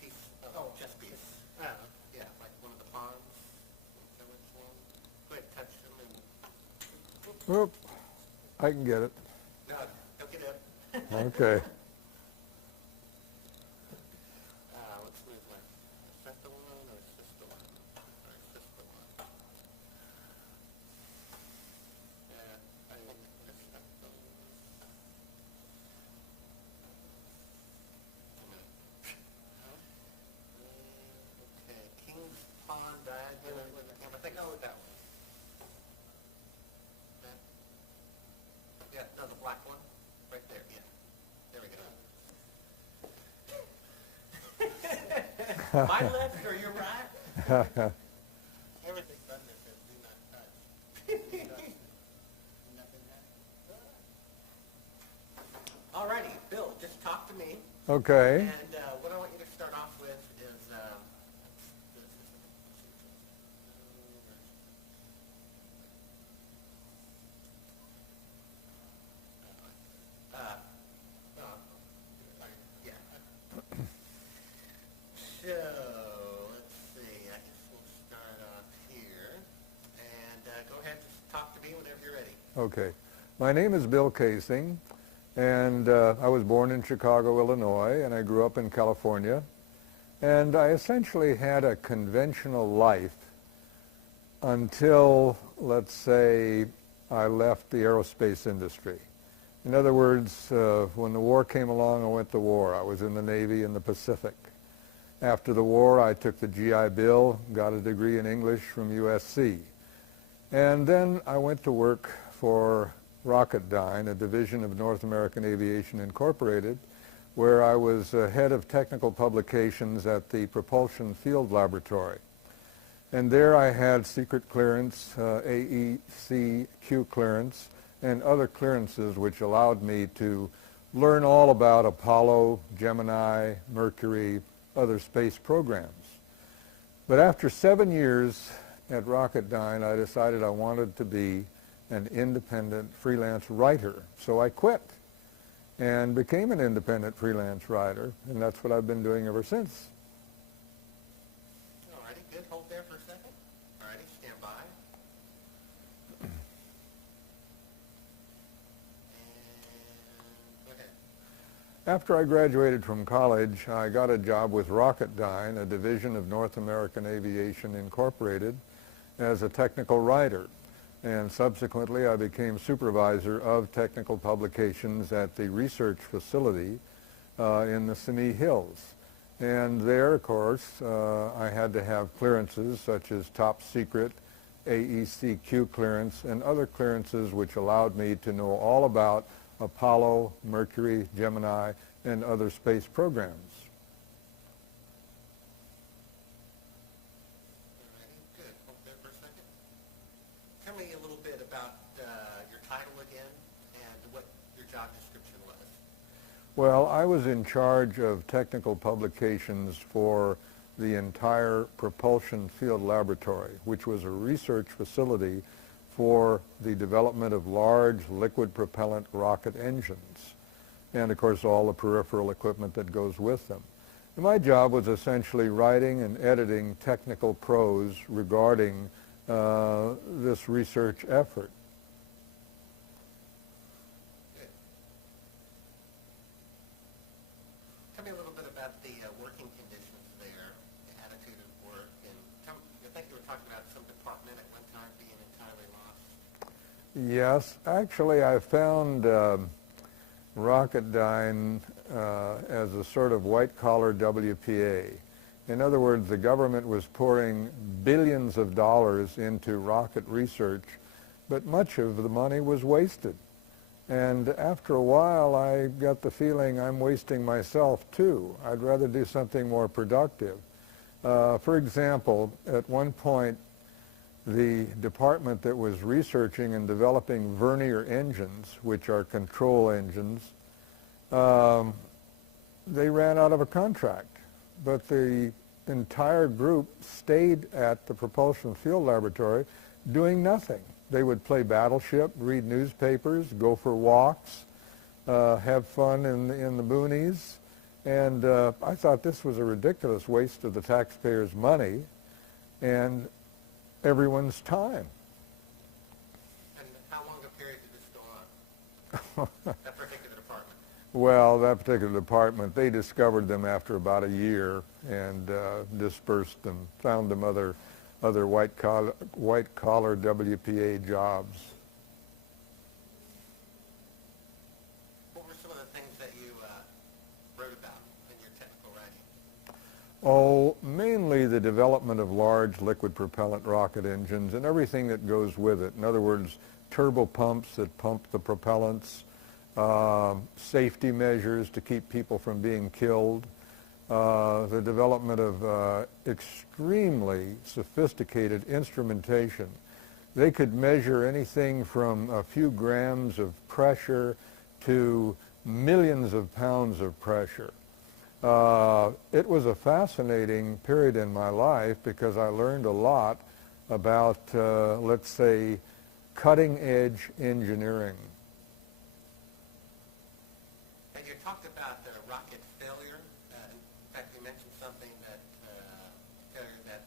piece of chess piece. Yeah, like one of the pawns. Go ahead, touch them and... Whoop, I can get it. No, don't get up. Okay. Let's move left. Is that the one or is this the one? Or is this the one? I think that's not the one. Okay, King's Pawn Diagonal. I think I would that one. That? Yeah, no, the black one. Right there, yeah. There we go. My left or your right? Everything button that says do not touch. Nothing there. Alrighty, Bill, just talk to me. Okay. And what I want you to start off with is yeah. So, let's see, I guess we'll start off here. And go ahead, just talk to me whenever you're ready. Okay. My name is Bill Kaysing, and I was born in Chicago, Illinois, and I grew up in California. And I essentially had a conventional life until, let's say, I left the aerospace industry. In other words, when the war came along, I went to war. I was in the Navy in the Pacific. After the war, I took the GI Bill, got a degree in English from USC. And then I went to work for Rocketdyne, a division of North American Aviation Incorporated, where I was head of technical publications at the Propulsion Field Laboratory. And there I had secret clearance, AEC-Q clearance, and other clearances which allowed me to learn all about Apollo, Gemini, Mercury, other space programs. But after 7 years at Rocketdyne, I decided I wanted to be an independent freelance writer. So I quit and became an independent freelance writer, and that's what I've been doing ever since. Alrighty, good. Hold there for a second. Alrighty, stand by. And go ahead. After I graduated from college, I got a job with Rocketdyne, a division of North American Aviation Incorporated, as a technical writer. And subsequently, I became supervisor of technical publications at the research facility in the Simi Hills. And there, of course, I had to have clearances such as top secret, AEC-Q clearance, and other clearances which allowed me to know all about Apollo, Mercury, Gemini, and other space programs. Alrighty, good. Hold there for a second. Tell me a little bit about your title again and what your job description was. Well, I was in charge of technical publications for the entire Propulsion Field Laboratory, which was a research facility for the development of large liquid propellant rocket engines, and of course all the peripheral equipment that goes with them. And my job was essentially writing and editing technical prose regarding this research effort. Good. Tell me a little bit about the working conditions there, the attitude of work, and I think you were talking about some department at one time being entirely lost. Yes, actually I found Rocketdyne as a sort of white-collar WPA. In other words, the government was pouring billions of dollars into rocket research, but much of the money was wasted. And after a while, I got the feeling I'm wasting myself too. I'd rather do something more productive. For example, at one point, the department that was researching and developing vernier engines, which are control engines, they ran out of a contract. But the entire group stayed at the Propulsion Field Laboratory doing nothing. They would play Battleship, read newspapers, go for walks, have fun in the boonies, And I thought this was a ridiculous waste of the taxpayers' money and everyone's time. And how long a period did this go on? That particular department? Well, that particular department, they discovered them after about a year and dispersed them, found them other white-collar WPA jobs. What were some of the things that you wrote about in your technical writing? Oh, mainly the development of large liquid propellant rocket engines and everything that goes with it. In other words, turbo pumps that pump the propellants, safety measures to keep people from being killed, the development of extremely sophisticated instrumentation. They could measure anything from a few grams of pressure to millions of pounds of pressure. It was a fascinating period in my life because I learned a lot about, let's say, cutting-edge engineering. And you talked about rocket failure. In fact, you mentioned something that failure that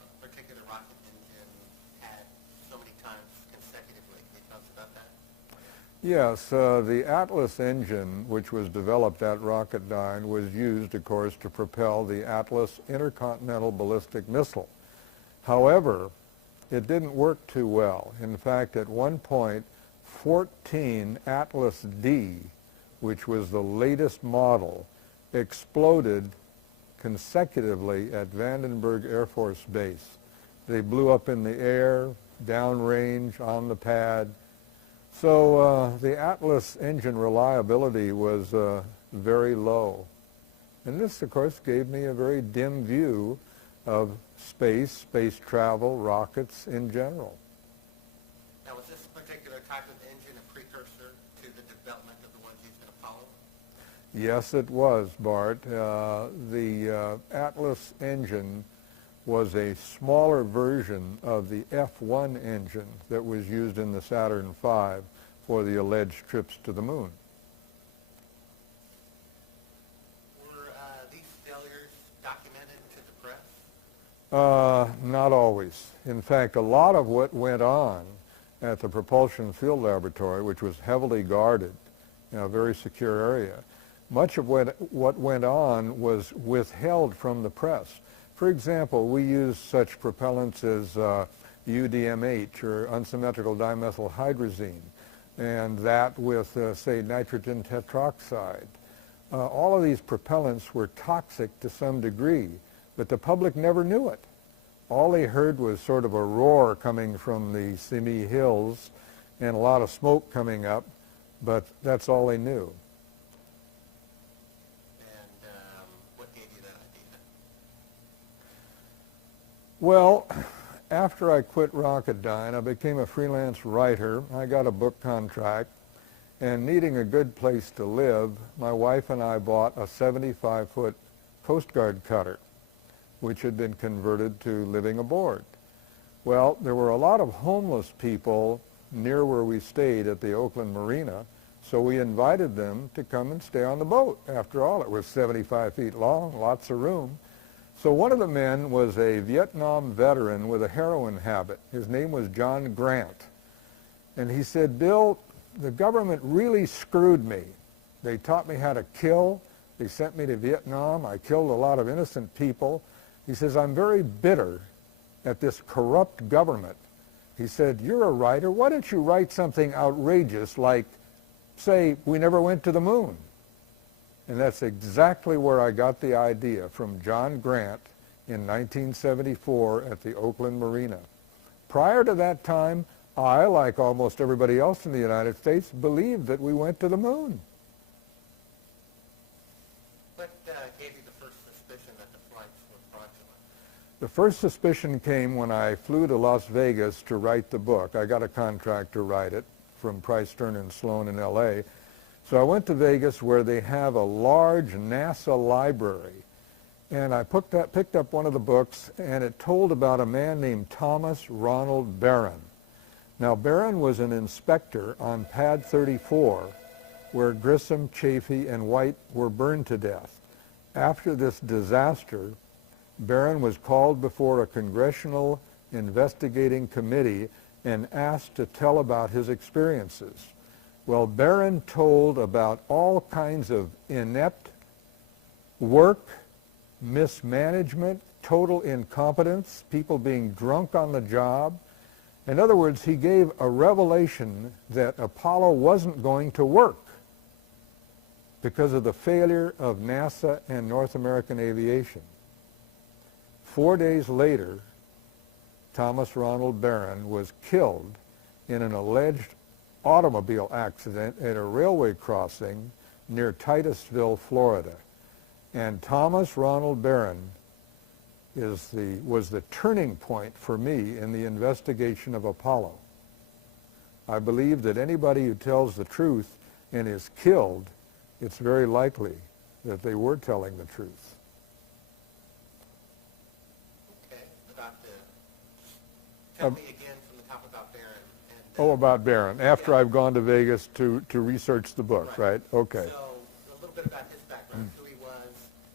a particular rocket engine had so many times consecutively. Can you tell us about that? Yes, the Atlas engine, which was developed at Rocketdyne, was used, of course, to propel the Atlas intercontinental ballistic missile. However, it didn't work too well. In fact, at one point, 14 Atlas D, which was the latest model, exploded consecutively at Vandenberg Air Force Base. They blew up in the air, downrange, on the pad. So the Atlas engine reliability was very low. And this, of course, gave me a very dim view of space travel, rockets in general. Now, was this particular type of engine a precursor to the development of the ones used in Apollo? Yes, it was, Bart. The Atlas engine was a smaller version of the F-1 engine that was used in the Saturn V for the alleged trips to the moon. Were these failures documented to the press? Not always. In fact, a lot of what went on at the Propulsion Field Laboratory, which was heavily guarded in a very secure area, much of what went on was withheld from the press. For example, we use such propellants as UDMH, or unsymmetrical dimethylhydrazine, and that with, say, nitrogen tetroxide. All of these propellants were toxic to some degree, but the public never knew it. All they heard was sort of a roar coming from the Simi Hills and a lot of smoke coming up, but that's all they knew. What gave you that idea? Well, after I quit Rocketdyne, I became a freelance writer. I got a book contract, and needing a good place to live, my wife and I bought a 75-foot Coast Guard cutter, which had been converted to living aboard. Well, there were a lot of homeless people near where we stayed at the Oakland Marina, so we invited them to come and stay on the boat. After all, it was 75 feet long, lots of room. So one of the men was a Vietnam veteran with a heroin habit. His name was John Grant. And he said, "Bill, the government really screwed me. They taught me how to kill. They sent me to Vietnam. I killed a lot of innocent people." He says, "I'm very bitter at this corrupt government." He said, "You're a writer. Why don't you write something outrageous like, say, we never went to the moon?" And that's exactly where I got the idea, from John Grant in 1974 at the Oakland Marina. Prior to that time, I, like almost everybody else in the United States, believed that we went to the moon. What gave you the first suspicion that the flights were fraudulent? The first suspicion came when I flew to Las Vegas to write the book. I got a contract to write it from Price, Stern and Sloan in L.A., so I went to Vegas, where they have a large NASA library, and I picked up one of the books, and it told about a man named Thomas Ronald Barron. Now, Barron was an inspector on Pad 34, where Grissom, Chafee, and White were burned to death. After this disaster, Barron was called before a congressional investigating committee and asked to tell about his experiences. Well, Barron told about all kinds of inept work, mismanagement, total incompetence, people being drunk on the job. In other words, he gave a revelation that Apollo wasn't going to work because of the failure of NASA and North American aviation. 4 days later, Thomas Ronald Barron was killed in an alleged automobile accident at a railway crossing near Titusville, Florida. And Thomas Ronald Barron was the turning point for me in the investigation of Apollo. I believe that anybody who tells the truth and is killed, it's very likely that they were telling the truth. Okay, tell me again from the top about Barron. About Barron, after I've gone to Vegas to research the book, right? Okay. So, a little bit about his background, who he was,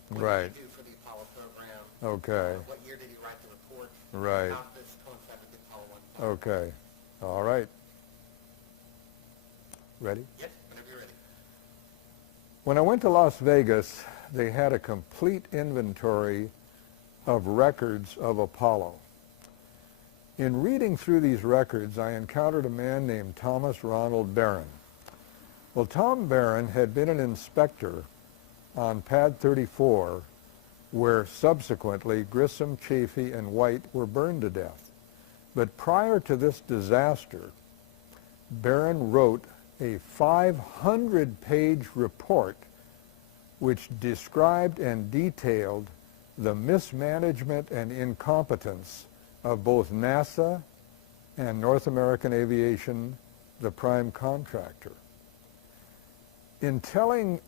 what Right. did he do for the Apollo program, Okay. What year did he write the report, Right. how this coincided with the Apollo 1 program. Okay. All right. Ready? Yes, whenever you're ready. When I went to Las Vegas, they had a complete inventory of records of Apollo. In reading through these records, I encountered a man named Thomas Ronald Barron. Well, Tom Barron had been an inspector on Pad 34, where subsequently Grissom, Chafee, and White were burned to death. But prior to this disaster, Barron wrote a 500-page report which described and detailed the mismanagement and incompetence of both NASA and North American Aviation, the prime contractor. In telling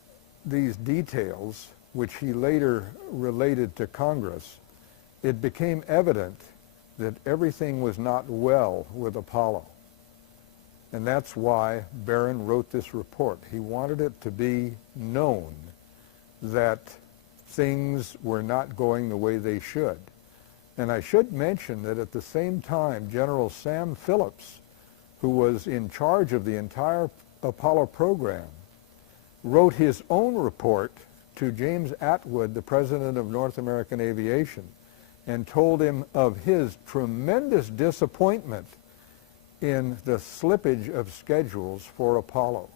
these details, which he later related to Congress, it became evident that everything was not well with Apollo. And that's why Barron wrote this report. He wanted it to be known that things were not going the way they should. And I should mention that at the same time, General Sam Phillips, who was in charge of the entire Apollo program, wrote his own report to James Atwood, the president of North American Aviation, and told him of his tremendous disappointment in the slippage of schedules for Apollo.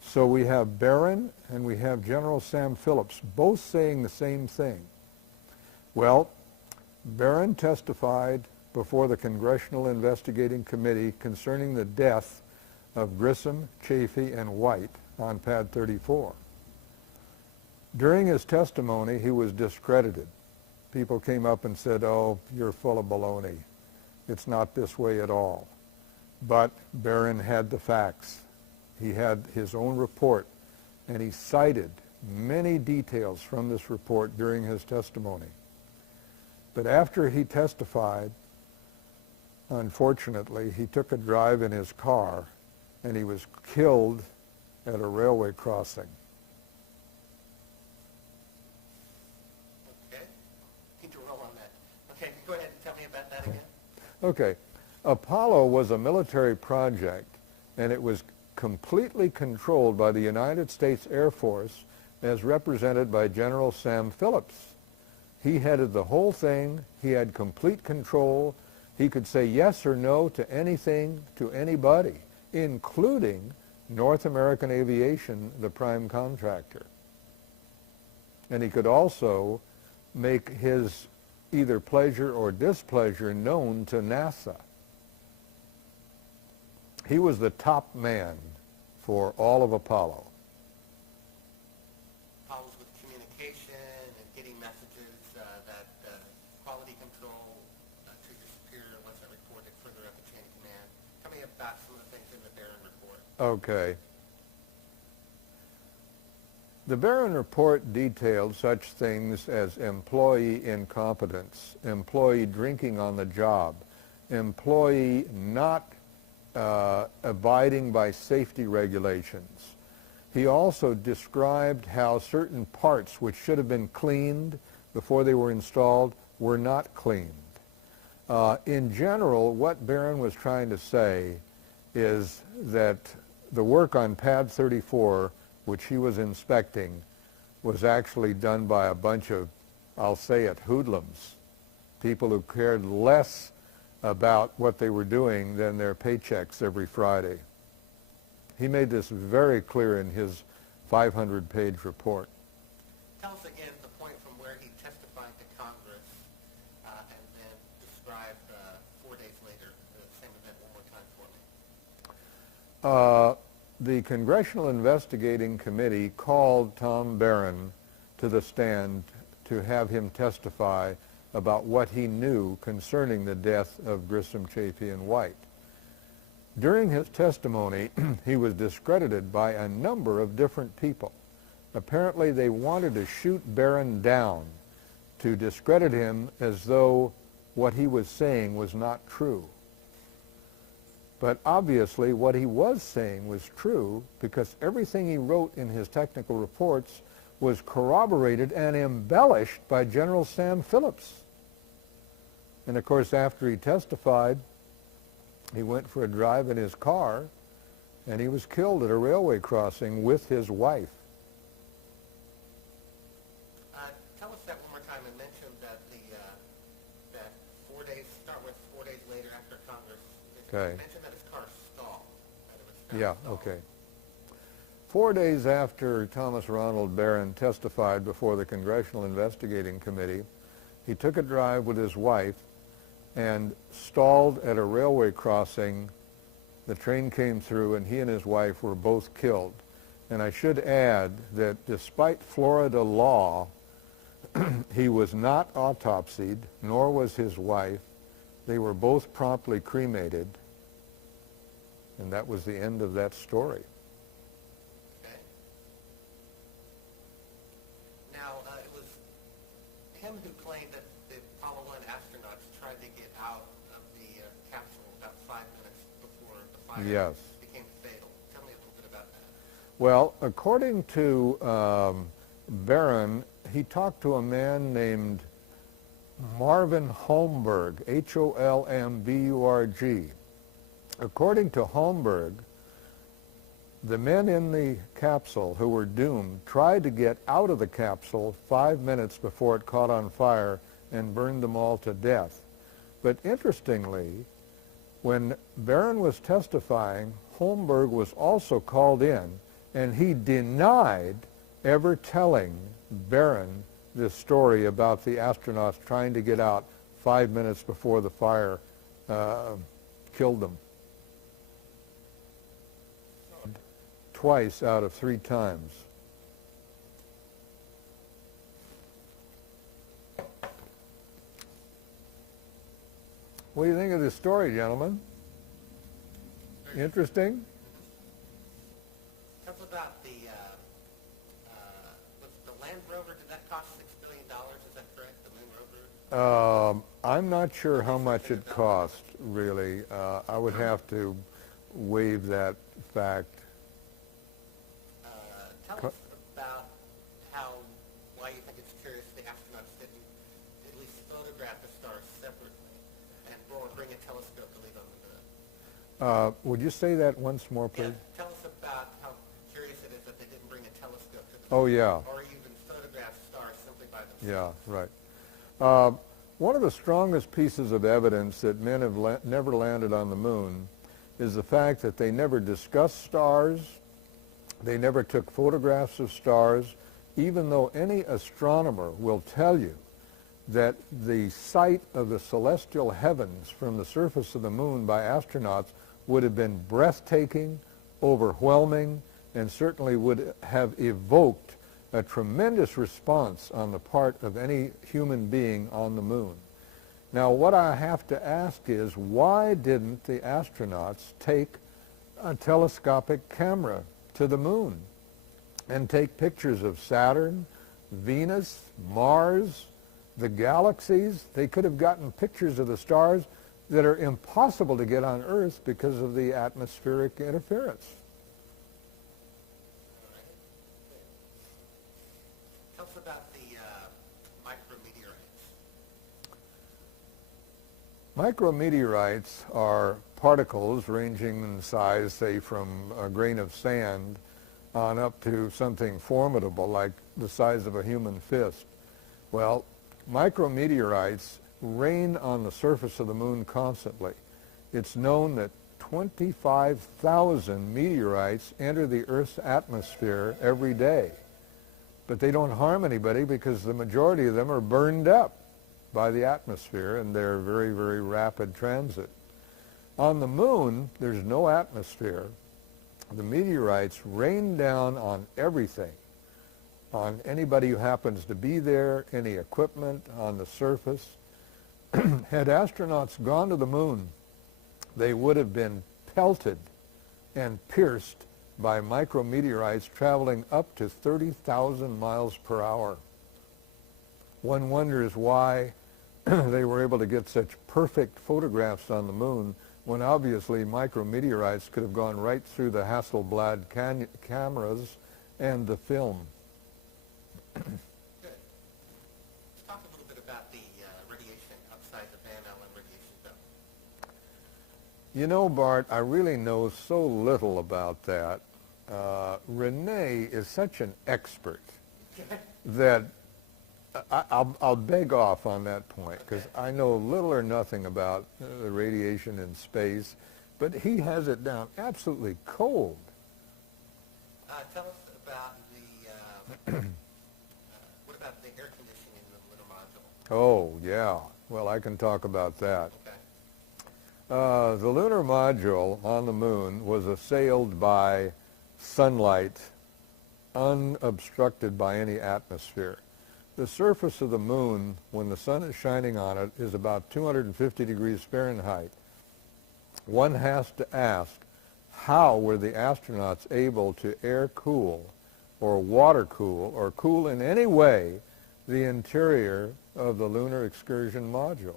So we have Barron and we have General Sam Phillips both saying the same thing. Well, Barron testified before the Congressional Investigating Committee concerning the death of Grissom, Chafee, and White on Pad 34. During his testimony, he was discredited. People came up and said, "Oh, you're full of baloney. It's not this way at all." But Barron had the facts. He had his own report, and he cited many details from this report during his testimony. But after he testified, unfortunately, he took a drive in his car, and he was killed at a railway crossing. Okay. Need to roll on that. Okay, go ahead and tell me about that again. Okay. Apollo was a military project, and it was completely controlled by the United States Air Force as represented by General Sam Phillips. He headed the whole thing. He had complete control. He could say yes or no to anything, to anybody, including North American Aviation, the prime contractor. And he could also make his either pleasure or displeasure known to NASA. He was the top man for all of Apollo. Apollo's with communication and getting messages that quality control to your superior once that reported further up the chain of command. Tell me about some of the things in the Barron report. Okay. The Barron report detailed such things as employee incompetence, employee drinking on the job, employee not abiding by safety regulations, he also described how certain parts which should have been cleaned before they were installed were not cleaned. In general, what Barron was trying to say is that the work on pad 34, which he was inspecting, was actually done by a bunch of, I'll say it, hoodlums, people who cared less about what they were doing than their paychecks every Friday. He made this very clear in his 500-page report. Tell us again the point from where he testified to Congress and then described 4 days later the same event one more time for me. The Congressional Investigating Committee called Tom Barron to the stand to have him testify about what he knew concerning the death of Grissom, Chafee, and White. During his testimony, he was discredited by a number of different people. Apparently, they wanted to shoot Barron down, to discredit him as though what he was saying was not true. But obviously, what he was saying was true, because everything he wrote in his technical reports was corroborated and embellished by General Sam Phillips. And of course, after he testified, he went for a drive in his car, and he was killed at a railway crossing with his wife. Tell us that one more time and mention that that 4 days, start with 4 days later after Congress. Okay. Mention that his car stalled. That it was found Yeah, stalled. okay. 4 days after Thomas Ronald Barron testified before the Congressional Investigating Committee, he took a drive with his wife and stalled at a railway crossing. The train came through, and he and his wife were both killed. And I should add that despite Florida law, he was not autopsied, nor was his wife. They were both promptly cremated, and that was the end of that story. Okay. Now, it was him who claimed that the Apollo 1 astronauts tried to get out of the capsule about 5 minutes before the fire Yes. became fatal. Tell me a little bit about that. Well, according to Barron, he talked to a man named Marvin Holmberg, Holmburg. According to Holmberg, the men in the capsule who were doomed tried to get out of the capsule 5 minutes before it caught on fire and burned them all to death. But interestingly, when Barron was testifying, Holmberg was also called in, and he denied ever telling Barron this story about the astronauts trying to get out 5 minutes before the fire killed them. Twice out of 3 times. What do you think of this story, gentlemen? Interesting? Tell us about the Land Rover. Did that cost $6 billion? Is that correct? The Moon Rover? I'm not sure how much it cost, really. I would have to waive that fact. Tell us about why you think it's curious the astronauts didn't at least photograph the stars separately and bring a telescope to leave on the moon. Would you say that once more, please? Yeah, tell us about how curious it is that they didn't bring a telescope to the Oh, moon. yeah. Or even photograph stars simply by Yeah, themselves. right. One of the strongest pieces of evidence that men have never landed on the moon is the fact that they never discussed stars. They never took photographs of stars, even though any astronomer will tell you that the sight of the celestial heavens from the surface of the moon by astronauts would have been breathtaking, overwhelming, and certainly would have evoked a tremendous response on the part of any human being on the moon. Now, what I have to ask is, why didn't the astronauts take a telescopic camera to the moon and take pictures of Saturn, Venus, Mars, the galaxies? They could have gotten pictures of the stars that are impossible to get on Earth because of the atmospheric interference. Micrometeorites are particles ranging in size, say, from a grain of sand on up to something formidable like the size of a human fist. Well, micrometeorites rain on the surface of the moon constantly. It's known that 25,000 meteorites enter the Earth's atmosphere every day. But they don't harm anybody because the majority of them are burned up by the atmosphere and their very, very rapid transit. On the moon, there's no atmosphere. The meteorites rain down on everything, on anybody who happens to be there, any equipment on the surface. Had astronauts gone to the moon, they would have been pelted and pierced by micrometeorites traveling up to 30,000 miles per hour. One wonders why they were able to get such perfect photographs on the moon when obviously micrometeorites could have gone right through the Hasselblad cameras and the film. Good. Let's talk a little bit about the radiation outside the Van Allen radiation belt. You know, Bart, I really know so little about that. Renee is such an expert that I'll beg off on that point because I know little or nothing about the radiation in space, but he has it down absolutely cold. Tell us about the, what about the air conditioning in the lunar module? Oh, yeah. Well, I can talk about that. Okay. The lunar module on the moon was assailed by sunlight unobstructed by any atmosphere. The surface of the moon, when the sun is shining on it, is about 250 degrees Fahrenheit. One has to ask, how were the astronauts able to air cool or water cool or cool in any way the interior of the lunar excursion module?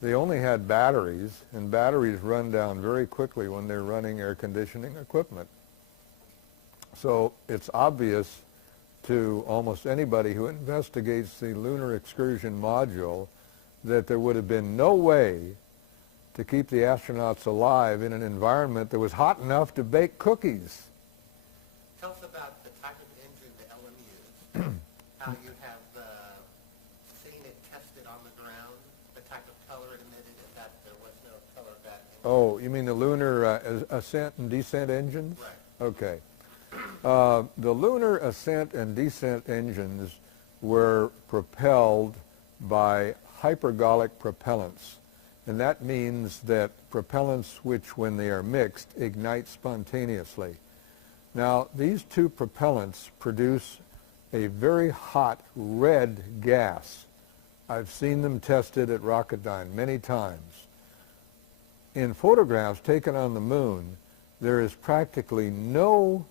They only had batteries, and batteries run down very quickly when they're running air conditioning equipment. So it's obvious to almost anybody who investigates the lunar excursion module that there would have been no way to keep the astronauts alive in an environment that was hot enough to bake cookies. Tell us about the type of engine the LM used, how you have seen it tested on the ground, the type of color it emitted, and that there was no color of that engine. Oh, you mean the lunar ascent and descent engines? Right. Okay. The lunar ascent and descent engines were propelled by hypergolic propellants. And that means that propellants which, when they are mixed, ignite spontaneously. Now, these two propellants produce a very hot red gas. I've seen them tested at Rocketdyne many times. In photographs taken on the moon, there is practically no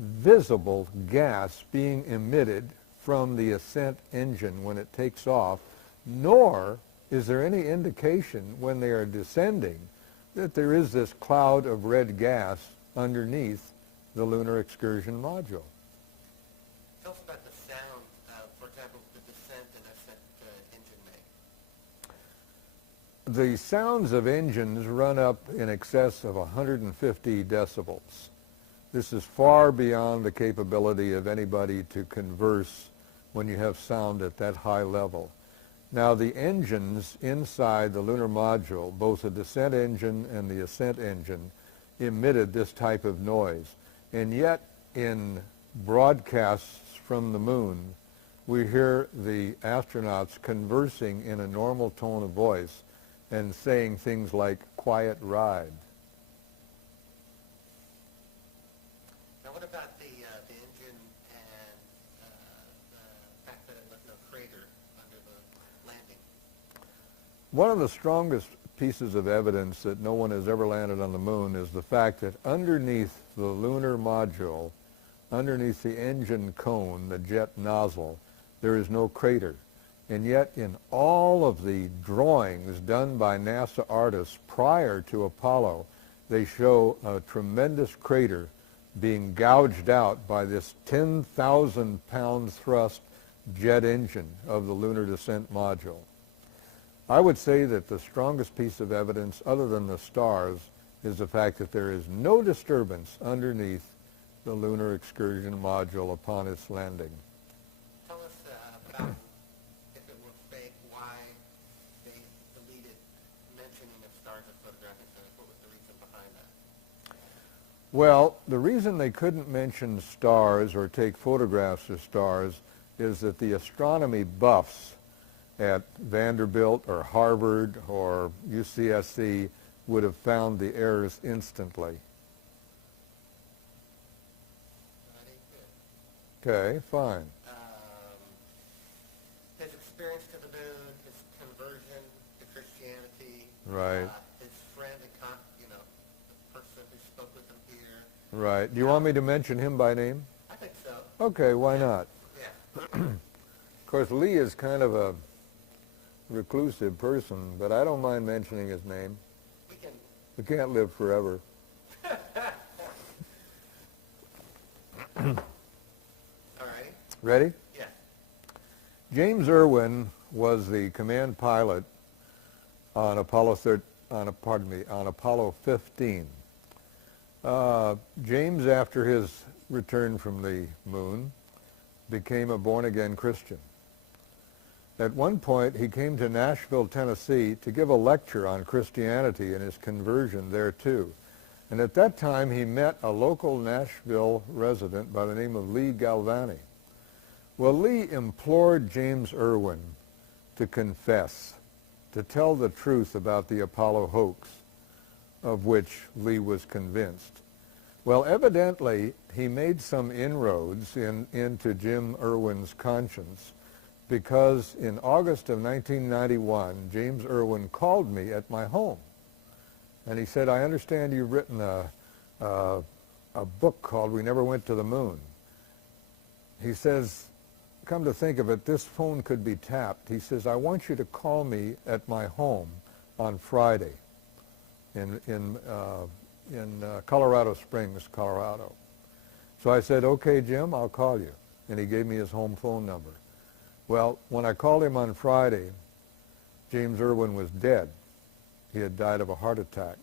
visible gas being emitted from the ascent engine when it takes off, nor is there any indication when they are descending that there is this cloud of red gas underneath the lunar excursion module. Tell us about the sound, for example, the descent and ascent engine make. The sounds of engines run up in excess of 150 decibels. This is far beyond the capability of anybody to converse when you have sound at that high level. Now, the engines inside the lunar module, both the descent engine and the ascent engine, emitted this type of noise. And yet, in broadcasts from the moon, we hear the astronauts conversing in a normal tone of voice and saying things like, "quiet ride." Now, what about the engine and the fact that it left no crater under the landing? One of the strongest pieces of evidence that no one has ever landed on the moon is the fact that underneath the lunar module, underneath the engine cone, the jet nozzle, there is no crater. And yet in all of the drawings done by NASA artists prior to Apollo, they show a tremendous crater being gouged out by this 10,000 pound thrust jet engine of the lunar descent module. I would say that the strongest piece of evidence, other than the stars, is the fact that there is no disturbance underneath the lunar excursion module upon its landing. Tell us about, if it were fake, why they deleted mentioning of stars and photographic centers. What was the reason behind that? Well, the reason they couldn't mention stars or take photographs of stars is that the astronomy buffs at Vanderbilt or Harvard or UCSC would have found the errors instantly. Okay, fine. His experience to the moon, his conversion to Christianity, Right. His friend, the person who spoke with him here. Right. Do you want me to mention him by name? I think so. Okay, why not? Yeah. Of course, Lee is kind of a reclusive person, but I don't mind mentioning his name. We can't live forever. All right. Ready? Yeah. James Irwin was the command pilot on Apollo 15. James, after his return from the moon, became a born-again Christian. At one point, he came to Nashville, Tennessee, to give a lecture on Christianity and his conversion there, too. And at that time, he met a local Nashville resident by the name of Lee Galvani. Well, Lee implored James Irwin to confess, to tell the truth about the Apollo hoax, of which Lee was convinced. Well, evidently, he made some inroads into Jim Irwin's conscience, because in August of 1991, James Irwin called me at my home. And he said, I understand you've written a book called We Never Went to the Moon. He says, come to think of it, this phone could be tapped. He says, I want you to call me at my home on Friday in Colorado Springs, Colorado. So I said, okay, Jim, I'll call you. And he gave me his home phone number. Well, when I called him on Friday, James Irwin was dead. He had died of a heart attack.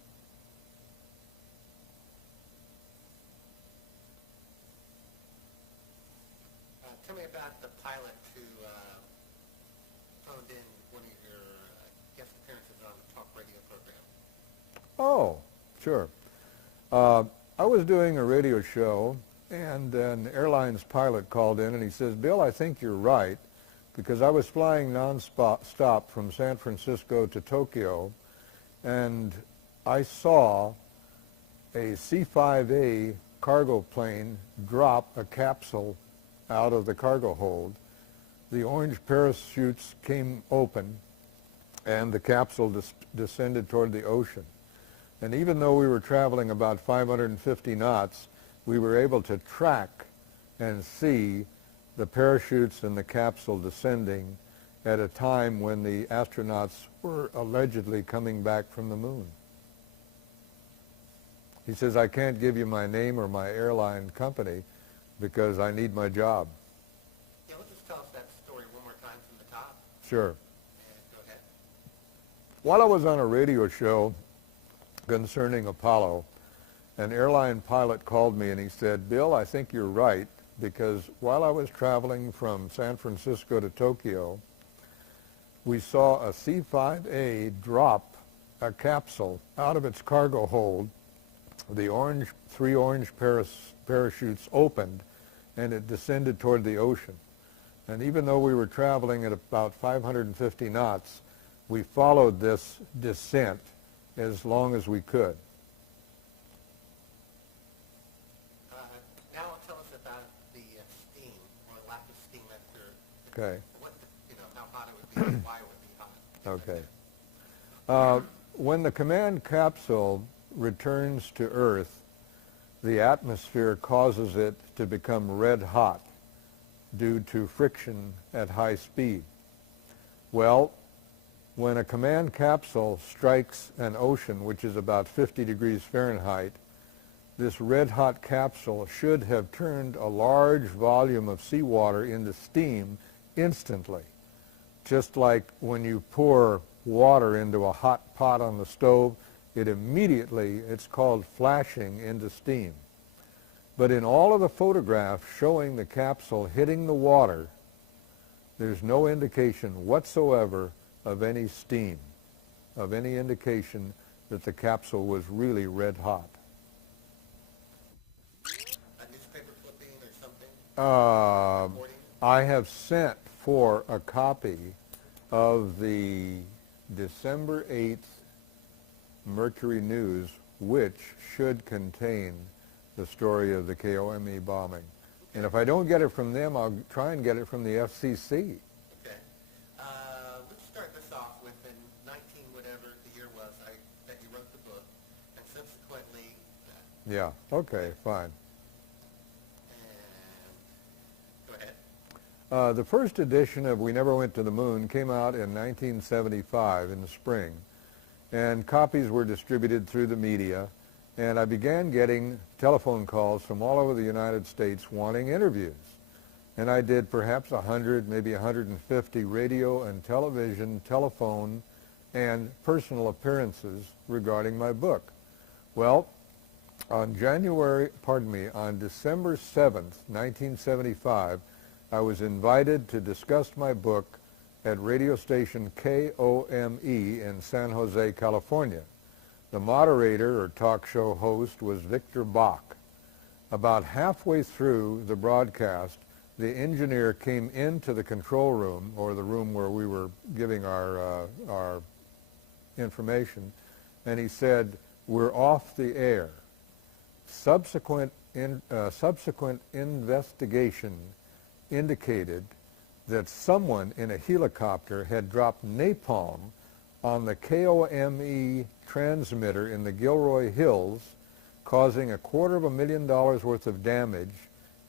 Tell me about the pilot who phoned in one of your guest appearances on the talk radio program. Oh, sure. I was doing a radio show, and an airlines pilot called in, and he says, Bill, I think you're right, because I was flying non-stop from San Francisco to Tokyo, and I saw a C-5A cargo plane drop a capsule out of the cargo hold. The orange parachutes came open, and the capsule descended toward the ocean. And even though we were traveling about 550 knots, we were able to track and see the parachutes and the capsule descending at a time when the astronauts were allegedly coming back from the moon. He says, I can't give you my name or my airline company because I need my job. Yeah, let's just tell us that story one more time from the top. Sure. And go ahead. While I was on a radio show concerning Apollo, an airline pilot called me and he said, Bill, I think you're right, because while I was traveling from San Francisco to Tokyo, we saw a C-5A drop a capsule out of its cargo hold. The three orange parachutes opened, and it descended toward the ocean. And even though we were traveling at about 550 knots, we followed this descent as long as we could. Now tell us about the steam or lack of steam after. Okay. How hot it would be, why it would be hot. Okay. When the command capsule returns to Earth, the atmosphere causes it to become red hot due to friction at high speed. Well, when a command capsule strikes an ocean, which is about 50 degrees Fahrenheit, this red-hot capsule should have turned a large volume of seawater into steam instantly, just like when you pour water into a hot pot on the stove, it immediately, it's called flashing into steam. But in all of the photographs showing the capsule hitting the water, there's no indication whatsoever of any steam, of any indication that the capsule was really red hot. A newspaper clipping or something? Reporting? I have sent for a copy of the December 8th Mercury News, which should contain the story of the KOME bombing. And if I don't get it from them, I'll try and get it from the FCC. Okay. Let's start this off with in 19 whatever the year was that you wrote the book, and subsequently... Yeah, okay, fine. And go ahead. The first edition of We Never Went to the Moon came out in 1975 in the spring, and copies were distributed through the media, and I began getting telephone calls from all over the United States wanting interviews. And I did perhaps 100, maybe 150 radio and television, telephone, and personal appearances regarding my book. Well, on December 7th, 1975, I was invited to discuss my book at radio station KOME in San Jose, California. The moderator or talk show host was Victor Bach. About halfway through the broadcast, the engineer came into the control room, or the room where we were giving our information, and he said, "We're off the air." Subsequent investigation indicated that someone in a helicopter had dropped napalm on the KOME transmitter in the Gilroy Hills, causing $250,000 worth of damage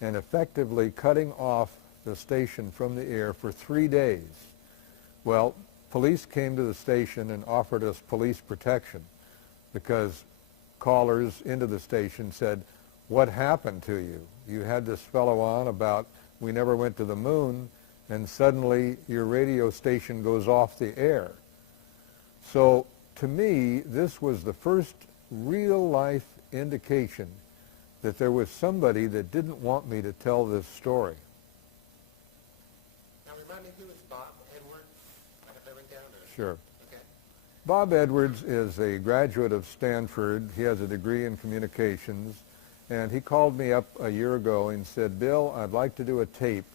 and effectively cutting off the station from the air for 3 days. Well, police came to the station and offered us police protection because callers into the station said, "What happened to you? You had this fellow on about we never went to the moon, and suddenly your radio station goes off the air." So to me, this was the first real-life indication that there was somebody that didn't want me to tell this story. Now remind me, who is Bob Edwards? I have that written down? Sure. Okay. Bob Edwards is a graduate of Stanford. He has a degree in communications. And he called me up a year ago and said, "Bill, I'd like to do a tape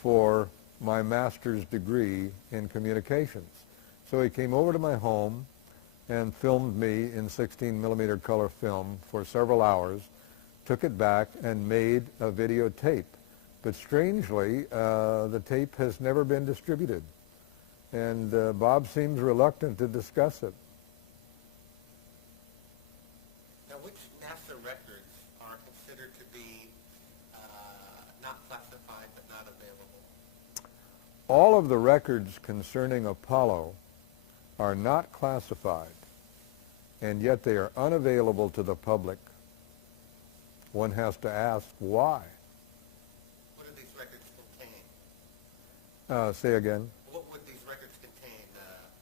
for my master's degree in communications." So he came over to my home and filmed me in 16mm color film for several hours, took it back, and made a videotape. But strangely, the tape has never been distributed. And Bob seems reluctant to discuss it. Now, which NASA records are considered to be not classified but not available? All of the records concerning Apollo are not classified, and yet they are unavailable to the public. One has to ask why. What do these records contain? Say again. What would these records contain?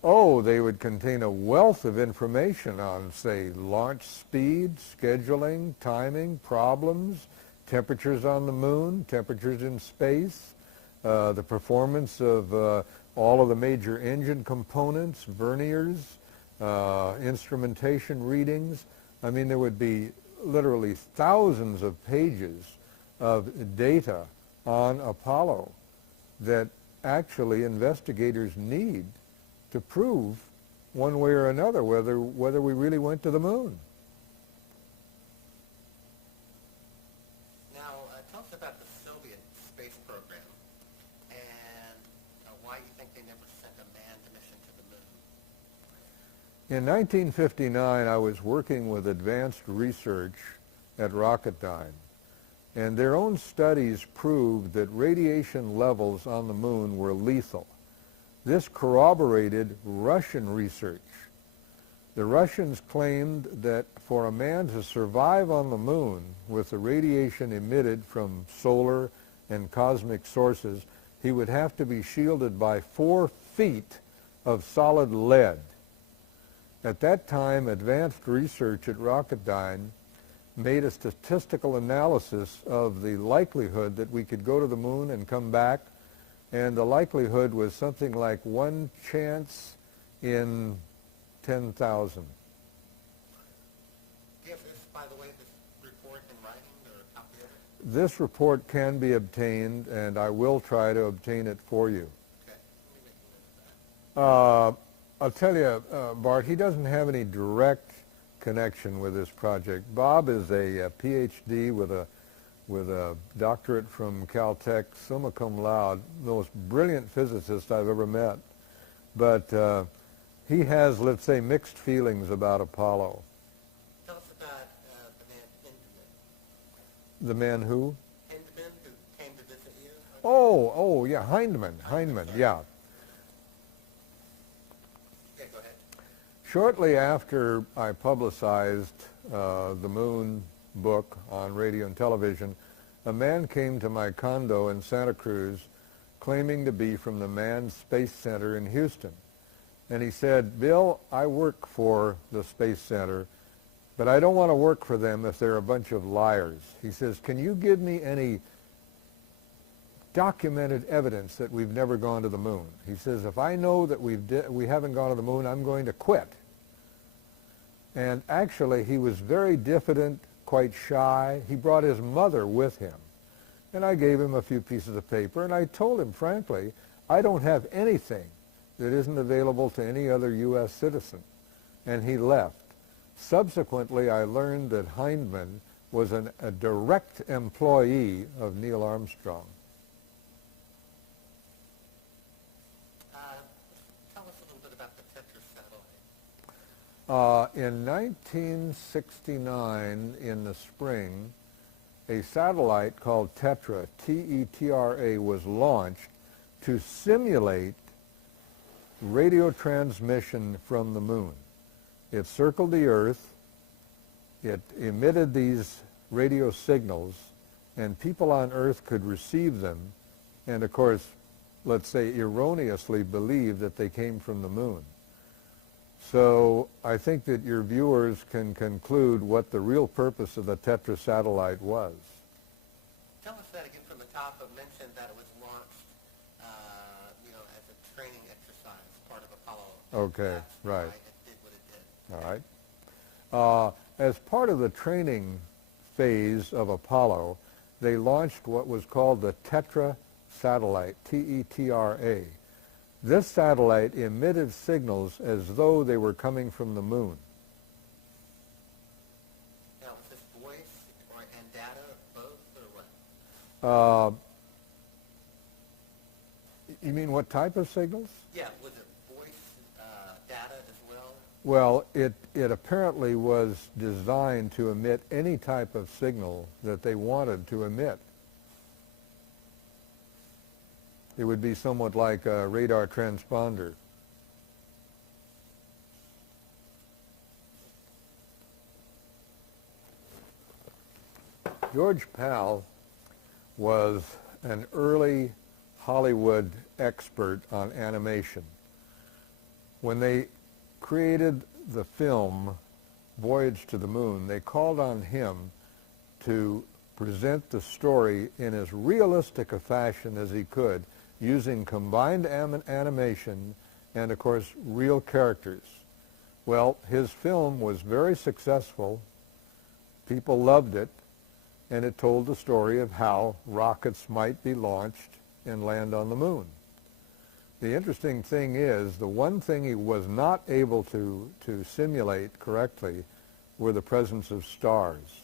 Oh, they would contain a wealth of information on, say, launch speed, scheduling, timing, problems, temperatures on the moon, temperatures in space, the performance of all of the major engine components, verniers, instrumentation readings. I mean, there would be literally thousands of pages of data on Apollo that actually investigators need to prove one way or another whether we really went to the moon. Now, tell us about the Soviet space program and why you think they never sent a manned mission to the moon. In 1959, I was working with advanced research at Rocketdyne, and their own studies proved that radiation levels on the moon were lethal. This corroborated Russian research. The Russians claimed that for a man to survive on the moon with the radiation emitted from solar and cosmic sources, he would have to be shielded by 4 feet of solid lead. At that time, advanced research at Rocketdyne made a statistical analysis of the likelihood that we could go to the moon and come back, and the likelihood was something like 1 chance in 10,000. Do you have this, by the way, this report in writing or a copy of it? This report can be obtained, and I will try to obtain it for you. Okay. Let me make a note of that. I'll tell you, Bart, he doesn't have any direct connection with this project. Bob is a PhD with a doctorate from Caltech, summa cum laude, the most brilliant physicist I've ever met. But he has, let's say, mixed feelings about Apollo. Tell us about the man Hindman. The man who? Hindman, who came to visit you? Oh, yeah, Hindman, yeah. Yeah, go ahead. Shortly after I publicized the Moon book on radio and television, a man came to my condo in Santa Cruz claiming to be from the Manned Space Center in Houston. And he said, Bill, I work for the Space Center, but I don't want to work for them if they're a bunch of liars. He says, can you give me any documented evidence that we've never gone to the moon? He says, if I know that we haven't gone to the moon, I'm going to quit. And actually, he was very diffident, quite shy. He brought his mother with him. And I gave him a few pieces of paper, and I told him, frankly, I don't have anything that isn't available to any other U.S. citizen. And he left. Subsequently, I learned that Hindman was a direct employee of Neil Armstrong. Tell us a little bit about the Tetra satellite. In 1969, in the spring, a satellite called Tetra, T-E-T-R-A, was launched to simulate radio transmission from the moon. It circled the Earth, it emitted these radio signals, and people on Earth could receive them, and of course, let's say erroneously believe that they came from the moon. So I think that your viewers can conclude what the real purpose of the Tetra satellite was. Tell us that again from the top. I mentioned that it was launched, as a training exercise, part of Apollo. Okay, That's right. why it did what it did. All right. As part of the training phase of Apollo, they launched what was called the Tetra satellite, T-E-T-R-A. This satellite emitted signals as though they were coming from the moon. Now, was this voice and data, both, or what? You mean what type of signals? Yeah, was it voice, data as well? Well, it apparently was designed to emit any type of signal that they wanted to emit. It would be somewhat like a radar transponder. George Pal was an early Hollywood expert on animation. When they created the film Voyage to the Moon, they called on him to present the story in as realistic a fashion as he could, using combined animation and, of course, real characters. Well, his film was very successful. People loved it, and it told the story of how rockets might be launched and land on the moon. The interesting thing is, the one thing he was not able to simulate correctly were the presence of stars.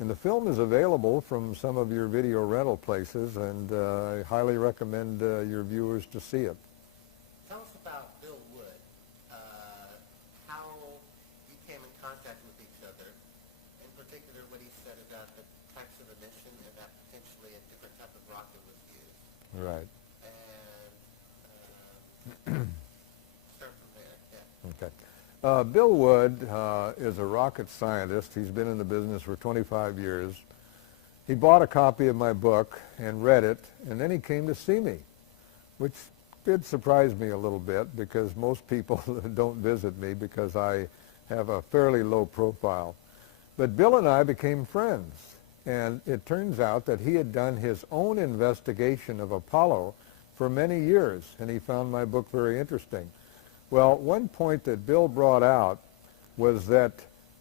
And the film is available from some of your video rental places, and I highly recommend your viewers to see it. Tell us about Bill Wood, how you came in contact with each other, in particular what he said about the types of emission and that potentially a different type of rocket was used. Right. And start from there, yeah. Okay. Bill Wood is a rocket scientist. He's been in the business for 25 years. He bought a copy of my book and read it, and then he came to see me, which did surprise me a little bit because most people don't visit me because I have a fairly low profile. But Bill and I became friends, and it turns out that he had done his own investigation of Apollo for many years, and he found my book very interesting. Well, one point that Bill brought out was that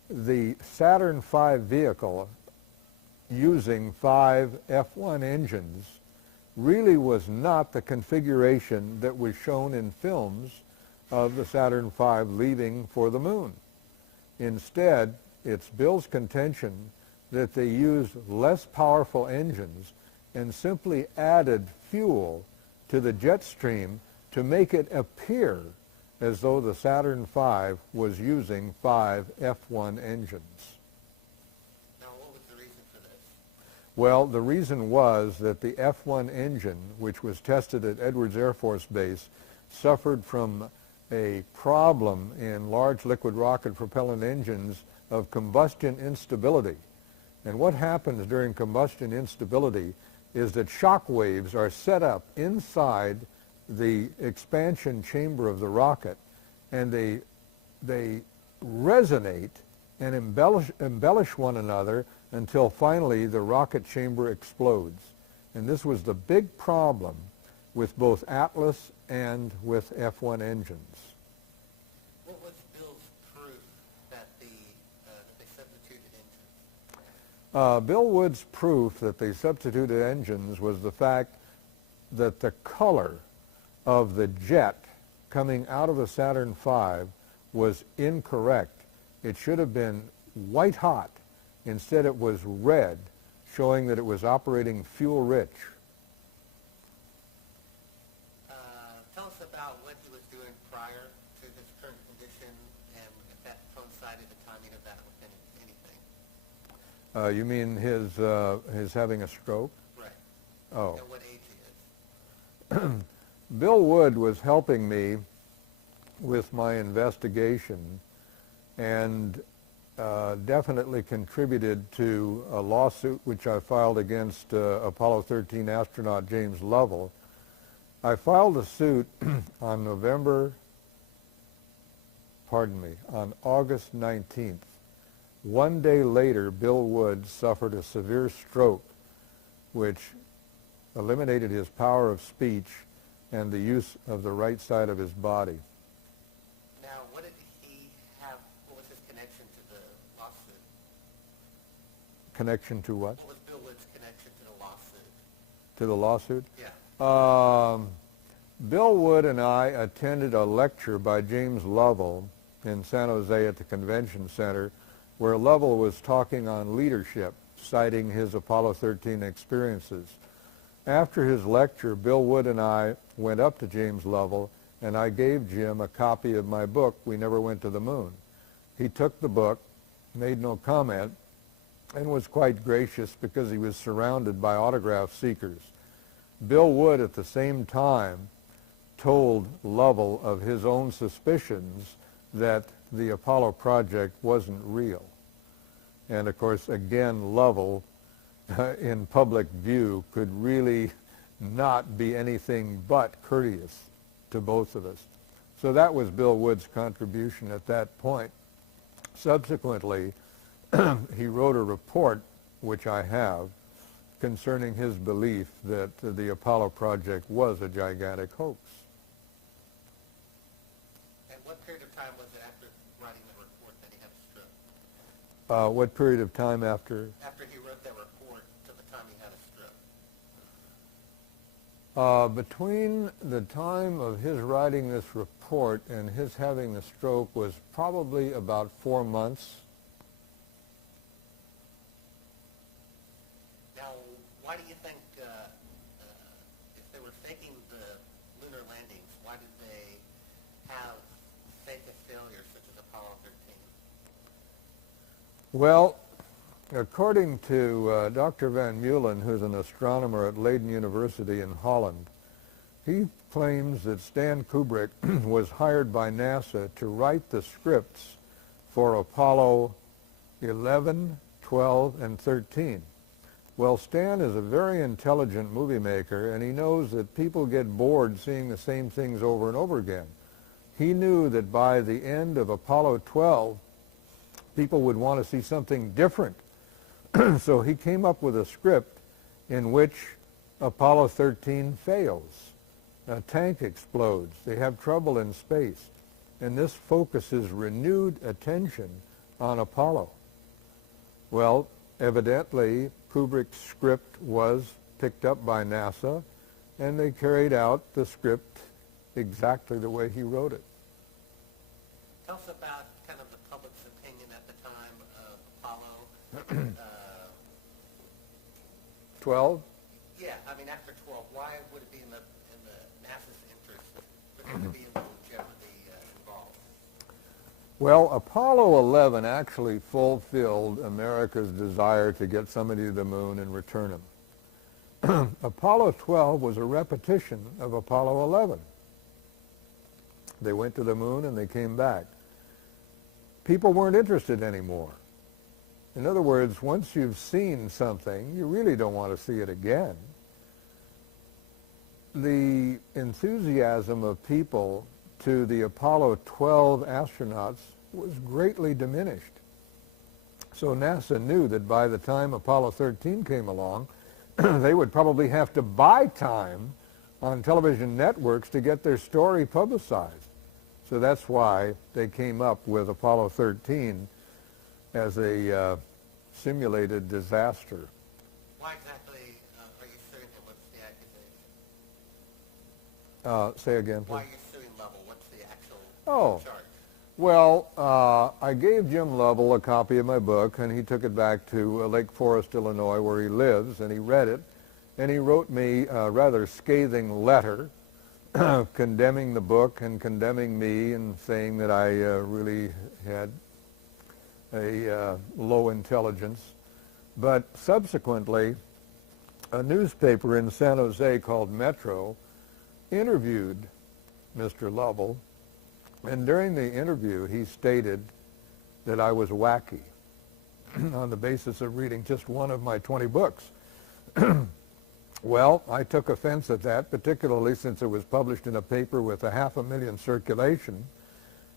the Saturn V vehicle using 5 F1 engines really was not the configuration that was shown in films of the Saturn V leaving for the moon. Instead, it's Bill's contention that they used less powerful engines and simply added fuel to the jet stream to make it appear as though the Saturn V was using 5 F1 engines. Now, what was the reason for this? Well, the reason was that the F1 engine, which was tested at Edwards Air Force Base, suffered from a problem in large liquid rocket propellant engines of combustion instability. And what happens during combustion instability is that shock waves are set up inside the expansion chamber of the rocket, and they resonate and embellish one another until finally the rocket chamber explodes. And this was the big problem with both Atlas and with F1 engines. What was Bill's proof that they substituted engines? Bill Wood's proof that they substituted engines was the fact that the color of the jet coming out of the Saturn V was incorrect. It should have been white hot. Instead, it was red, showing that it was operating fuel rich. Tell us about what he was doing prior to his current condition, and if that coincided the timing of that with anything. You mean his having a stroke? Right. Oh. At what age he is. Bill Wood was helping me with my investigation and definitely contributed to a lawsuit which I filed against Apollo 13 astronaut James Lovell. I filed a suit on on August 19th. One day later, Bill Wood suffered a severe stroke which eliminated his power of speech and the use of the right side of his body. Now, what did he have, what was his connection to the lawsuit? Connection to what? What was Bill Wood's connection to the lawsuit? To the lawsuit? Yeah. Bill Wood and I attended a lecture by James Lovell in San Jose at the Convention Center where Lovell was talking on leadership, citing his Apollo 13 experiences. After his lecture, Bill Wood and I went up to James Lovell, and I gave Jim a copy of my book, We Never Went to the Moon. He took the book, made no comment, and was quite gracious because he was surrounded by autograph seekers. Bill Wood, at the same time, told Lovell of his own suspicions that the Apollo project wasn't real. And, of course, again, Lovell, in public view, could really not be anything but courteous to both of us. So that was Bill Wood's contribution at that point. Subsequently, he wrote a report, which I have, concerning his belief that the Apollo project was a gigantic hoax. And what period of time was it after writing the report that he had a stroke? What period of time after? After he wrote that report to the time he had a stroke. Between the time of his writing this report and his having the stroke was probably about 4 months. Now, why do you think, if they were faking the lunar landings, why did they have fake a failure such as Apollo 13? Well, according to Dr. Van Meulen, who's an astronomer at Leiden University in Holland, he claims that Stan Kubrick was hired by NASA to write the scripts for Apollo 11, 12, and 13. Well, Stan is a very intelligent movie maker, and he knows that people get bored seeing the same things over and over again. He knew that by the end of Apollo 12, people would want to see something different. So he came up with a script in which Apollo 13 fails. A tank explodes. They have trouble in space. And this focuses renewed attention on Apollo. Well, evidently, Kubrick's script was picked up by NASA, and they carried out the script exactly the way he wrote it. Tell us about kind of the public's opinion at the time of Apollo 12? Yeah, I mean after 12, why would it be in the NASA's interest for there to be a longevity involved? Well, Apollo 11 actually fulfilled America's desire to get somebody to the moon and return them. Apollo 12 was a repetition of Apollo 11. They went to the moon and they came back. People weren't interested anymore. In other words, once you've seen something, you really don't want to see it again. The enthusiasm of people to the Apollo 12 astronauts was greatly diminished. So NASA knew that by the time Apollo 13 came along, they would probably have to buy time on television networks to get their story publicized. So that's why they came up with Apollo 13 as a simulated disaster. Why exactly are you suing him? What's the accusation? Say again, please. Why are you suing Lovell? What's the actual charge? Well, I gave Jim Lovell a copy of my book, and he took it back to Lake Forest, Illinois, where he lives, and he read it, and he wrote me a rather scathing letter condemning the book and condemning me and saying that I really had a low intelligence. But subsequently, a newspaper in San Jose called Metro interviewed Mr. Lovell, and during the interview he stated that I was wacky on the basis of reading just one of my 20 books. Well, I took offense at that, particularly since it was published in a paper with 500,000 circulation,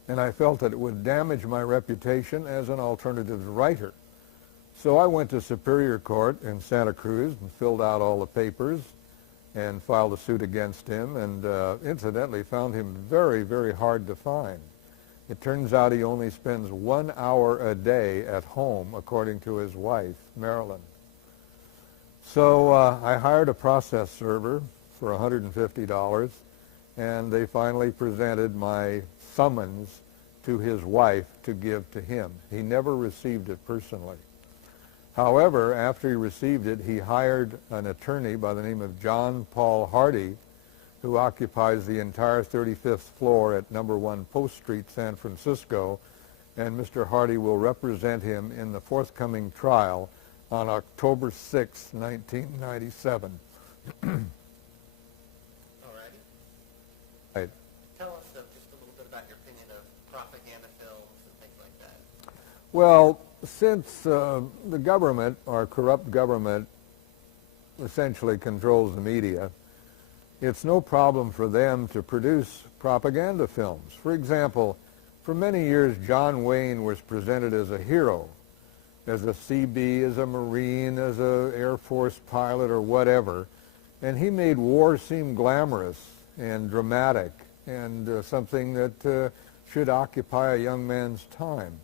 and I felt that it would damage my reputation as an alternative writer. So I went to Superior Court in Santa Cruz and filled out all the papers and filed a suit against him, and incidentally found him very, very hard to find. It turns out he only spends 1 hour a day at home, according to his wife, Marilyn. So I hired a process server for $150, and they finally presented my summons to his wife to give to him. He never received it personally. However, after he received it, he hired an attorney by the name of John Paul Hardy, who occupies the entire 35th floor at number 1 Post Street, San Francisco, and Mr. Hardy will represent him in the forthcoming trial on October 6, 1997. All righty. Right. Tell us just a little bit about your opinion of propaganda films and things like that. Well, since the government, our corrupt government, essentially controls the media, it's no problem for them to produce propaganda films. For example, for many years, John Wayne was presented as a hero, as a CB, as a Marine, as an Air Force pilot or whatever, and he made war seem glamorous and dramatic and something that should occupy a young man's time.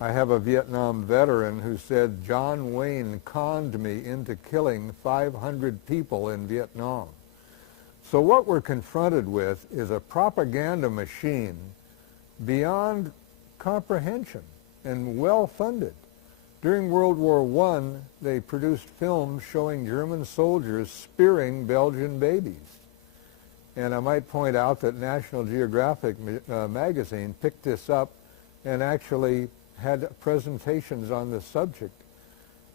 I have a Vietnam veteran who said, John Wayne conned me into killing 500 people in Vietnam. So what we're confronted with is a propaganda machine beyond comprehension and well-funded. During World War I, they produced films showing German soldiers spearing Belgian babies. And I might point out that National Geographic magazine picked this up and actually had presentations on this subject.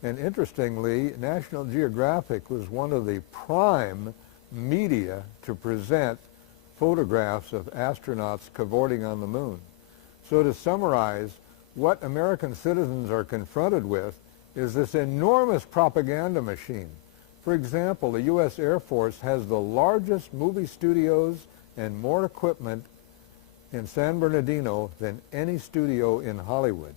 And interestingly, National Geographic was one of the prime media to present photographs of astronauts cavorting on the moon. So to summarize, what American citizens are confronted with is this enormous propaganda machine. For example, the U.S. Air Force has the largest movie studios and more equipment in San Bernardino than any studio in Hollywood.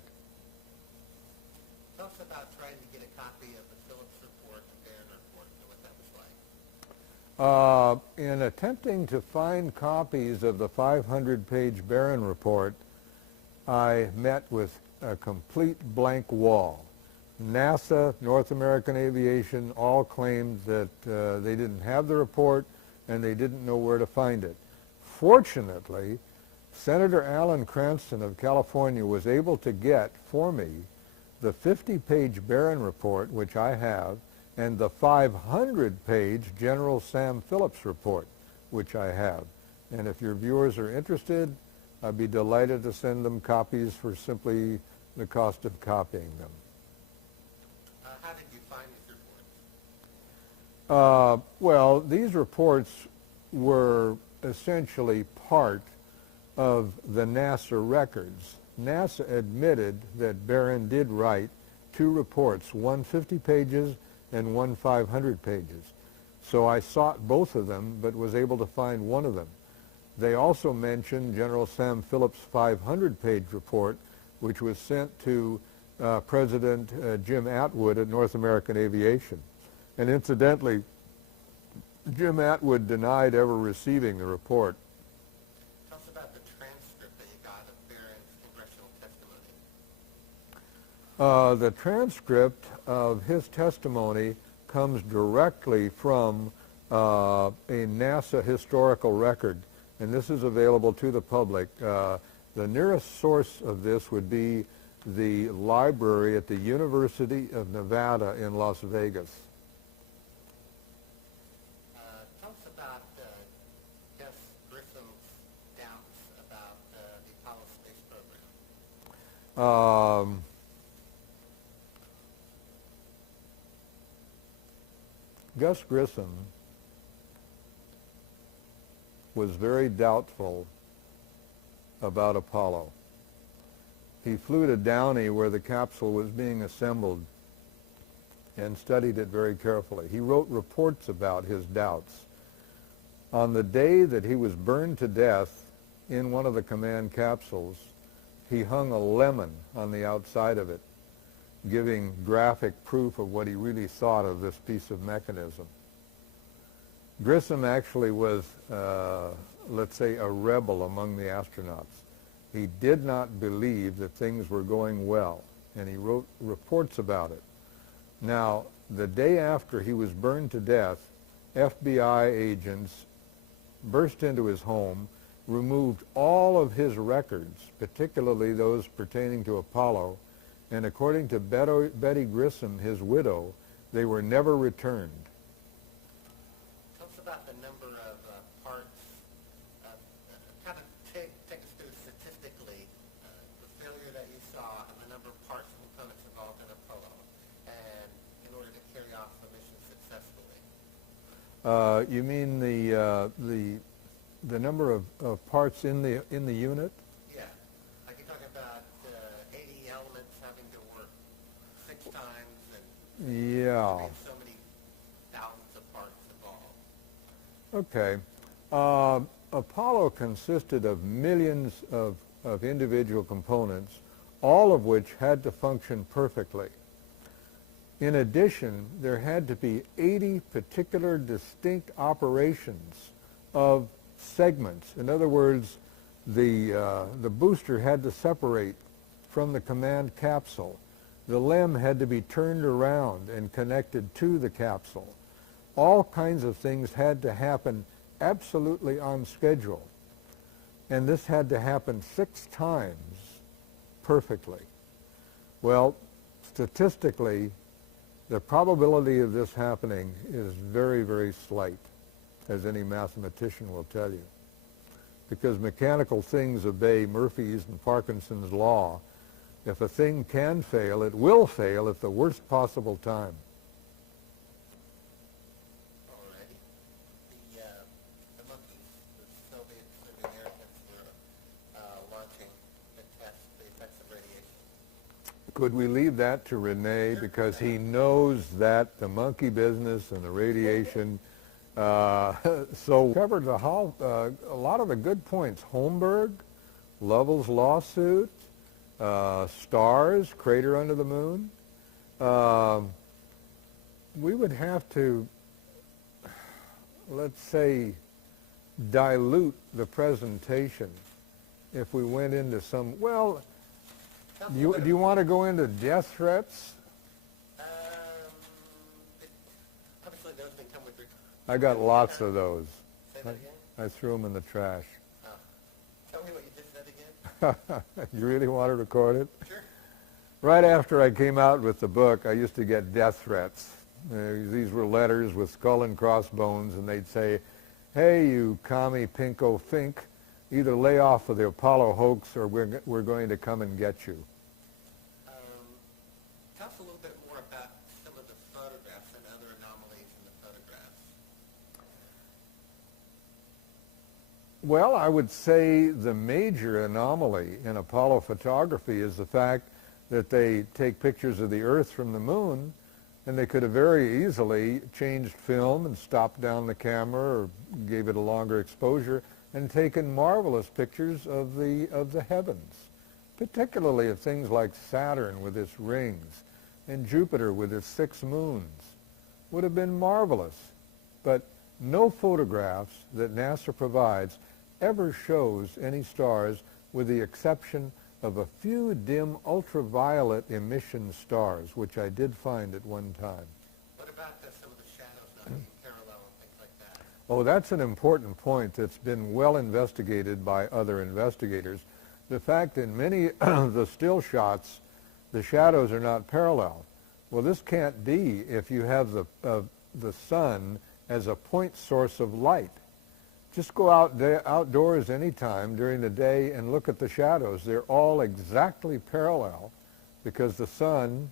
Tell us about trying to get a copy of the Phillips report, the Barron report, and what that was like. In attempting to find copies of the 500-page Barron report, I met with a complete blank wall. NASA, North American Aviation all claimed that they didn't have the report and they didn't know where to find it. Fortunately, Senator Alan Cranston of California was able to get for me the 50-page Barron report, which I have, and the 500-page General Sam Phillips report, which I have. And if your viewers are interested, I'd be delighted to send them copies for simply the cost of copying them. How did you find these reports? Well, these reports were essentially part of the NASA records. NASA admitted that Barron did write two reports, one 50 pages and one 500 pages. So I sought both of them, but was able to find one of them. They also mentioned General Sam Phillips' 500-page report, which was sent to President Jim Atwood at North American Aviation. And incidentally, Jim Atwood denied ever receiving the report. Tell us about the transcript that you got of Barron's congressional testimony. The transcript of his testimony comes directly from a NASA historical record, and this is available to the public. The nearest source of this would be the library at the University of Nevada in Las Vegas. Tell us about Gus Grissom's doubts about the Apollo space program. Gus Grissom was very doubtful about Apollo. He flew to Downey where the capsule was being assembled and studied it very carefully. He wrote reports about his doubts. On the day that he was burned to death in one of the command capsules, he hung a lemon on the outside of it, giving graphic proof of what he really thought of this piece of mechanism. Grissom actually was, let's say, a rebel among the astronauts. He did not believe that things were going well, and he wrote reports about it. Now, the day after he was burned to death, FBI agents burst into his home, removed all of his records, particularly those pertaining to Apollo, and according to Betty Grissom, his widow, they were never returned. Tell us about the number of parts. Kind of take us through statistically the failure that you saw and the number of parts and components involved in Apollo, and in order to carry off the mission successfully. You mean the number of parts in the unit? Yeah, like you're talking about 80 elements having to work 6 times, and Yeah. so many thousands of parts involved. Okay. Apollo consisted of millions of individual components, all of which had to function perfectly. In addition, there had to be 80 particular distinct operations of segments. In other words, the booster had to separate from the command capsule. The LEM had to be turned around and connected to the capsule. All kinds of things had to happen absolutely on schedule. And this had to happen 6 times perfectly. Well, statistically, the probability of this happening is very, very slight, as any mathematician will tell you, because mechanical things obey Murphy's and Parkinson's law. If a thing can fail, it will fail at the worst possible time. Alrighty. The monkeys, the Soviets and the Americans were launching the test, the effects of radiation. Could we leave that to Renee, because he knows that the monkey business and the radiation. So covered a lot of the good points. Holmberg, Lovell's lawsuit, stars, crater under the moon. We would have to, let's say, dilute the presentation if we went into some, well, do you want to go into death threats? Obviously those may come with your... I got lots of those. Say that again? I threw them in the trash. Oh. Tell me what you just said again. You really want to record it? Sure. Right after I came out with the book, I used to get death threats. These were letters with skull and crossbones, and they'd say, "Hey, you commie pinko fink, either lay off of the Apollo hoax or we're going to come and get you." Tell us a little bit more about some of the photographs and other anomalies in the photographs. Well, I would say the major anomaly in Apollo photography is the fact that they take pictures of the Earth from the moon, and they could have very easily changed film and stopped down the camera or gave it a longer exposure and taken marvelous pictures of the heavens, particularly of things like Saturn with its rings and Jupiter with its 6 moons. Would have been marvelous. But no photographs that NASA provides ever shows any stars, with the exception of a few dim ultraviolet emission stars, which I did find at one time. What about some of the shadows not being parallel and things like that? Oh, that's an important point that's been well investigated by other investigators. The fact in many of the still shots, the shadows are not parallel. Well, this can't be if you have the sun as a point source of light. Just go outdoors anytime during the day and look at the shadows. They're all exactly parallel because the sun,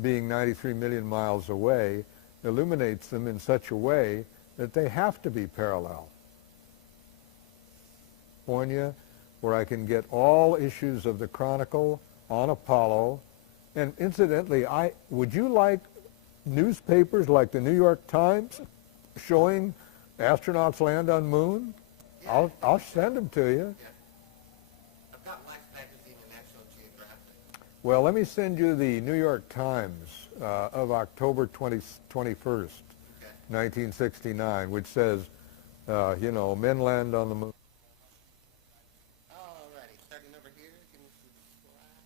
being 93 million miles away, illuminates them in such a way that they have to be parallel. California, where I can get all issues of the Chronicle on Apollo. And incidentally, would you like newspapers like the New York Times showing astronauts land on moon? Yeah. I'll send them to you. Yeah. I've got Life magazine and National Geographic. Well, let me send you the New York Times of October 21st, Okay. 1969, which says, men land on the moon. Alrighty, starting over here. Give me some slides.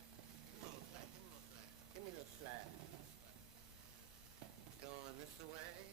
Give me those slides. Give me those slides. Going this way.